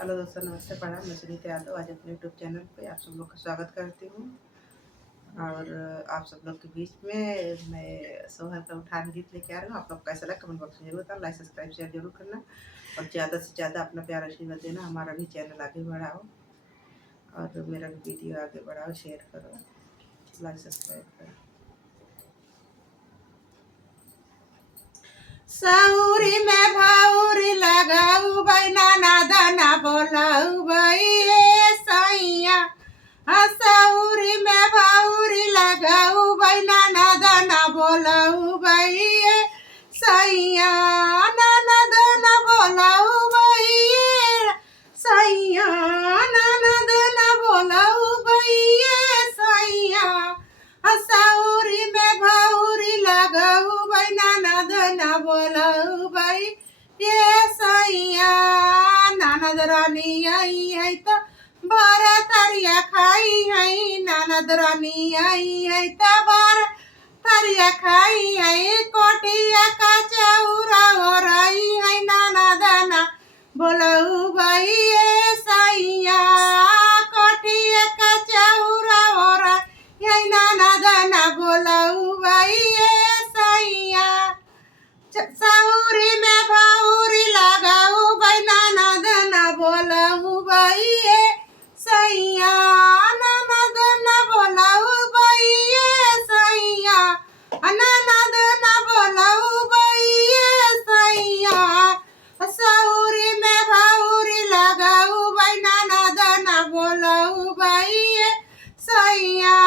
हेलो दोस्तों, नमस्ते, प्रणाम। मैं सुनीता यादव आज अपने यूट्यूब चैनल पे आप सब लोग का स्वागत करती हूँ। और आप सब लोग के बीच में मैं सोहर का उठान गीत लेके आ रही हूँ। आप लोग कैसा लगा कमेंट बॉक्स में जरूर बताओ। लाइक सब्सक्राइब शेयर जरूर करना और ज़्यादा से ज़्यादा अपना प्यार आशीर्वाद देना। हमारा भी चैनल आगे बढ़ाओ और मेरा भी वीडियो आगे बढ़ाओ। शेयर करो, लाइक सब्सक्राइब करो। सौरी में भाउरी लगाऊ भाई नाना दाना बोलाऊ भाई सैया। सौरी में भाउरी लगाऊ भाई नाना दाना बोलाऊ भाई सैया। नाना दाना बोलाऊ भाई सैया। नाना दाना बोलाऊ भाई सैया। सौरी में भाउरी लगाऊ भाई नाना दाना बोलाऊ भाई ये सैया। ननद रानी आई है तो बारा तरिया खाई है। ननद रानी आई है तो बारा तरिया खाई है। कोटिया का चौरा हो रही है। नाना दाना बोलाऊ भाई ये सैया। कोटिया का चौरा हो रही है। नाना दाना बोलाऊ भाई ये सैया। सौरी में भाउरी लगाऊ भाई नाना दाना बोलाऊ भाई ये सैया। नाना दाना बोलाऊ भाई ये सैया। नाना दाना बोलाऊ भाई ये सैया। सौरी में भाउरी लगाऊ भाई नाना दाना बोलाऊ भाई ये सैया।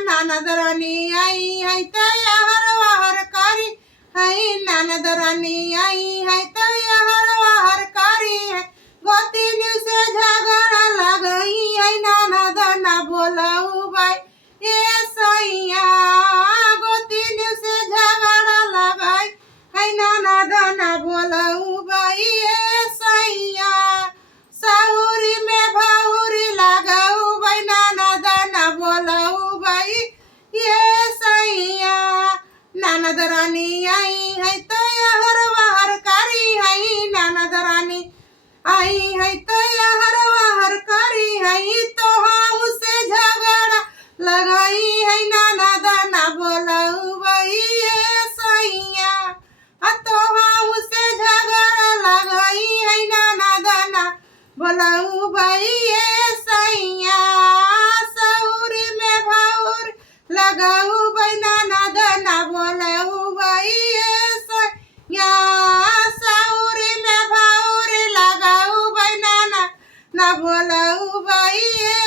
ननद रानी आई है तो हर वाहर करी है। ननद रानी आई है तो हर वाहर करी है। गोतिन से झगड़ा लगई है। नाना दाना बोलाऊ भाई ये सैया। गोतिन से झगड़ा लगाई है। नाना दाना बोलाऊ भाई ये सैया। सौरी में भाउरी लगाऊ भाई नाना दाना बोलाऊ भाई ये सैया। ननद रानी आई है तो हर वाहर करी है। ननद रानी आई है तो हर वाहर करी है। तो हम उसे झगड़ा लगाई है। नाना दाना बोलाऊ भाई ये सैया। तो हम उसे झगड़ा लगाई है। नाना दाना बोलाऊ भाई ये सैया। सौरी में भाउर लगाऊ भाई नाना दाना बोलाऊ भाई ये सैया। सौरी में भाउर लगाऊ भाई नाना ना बोलाऊ भाई ये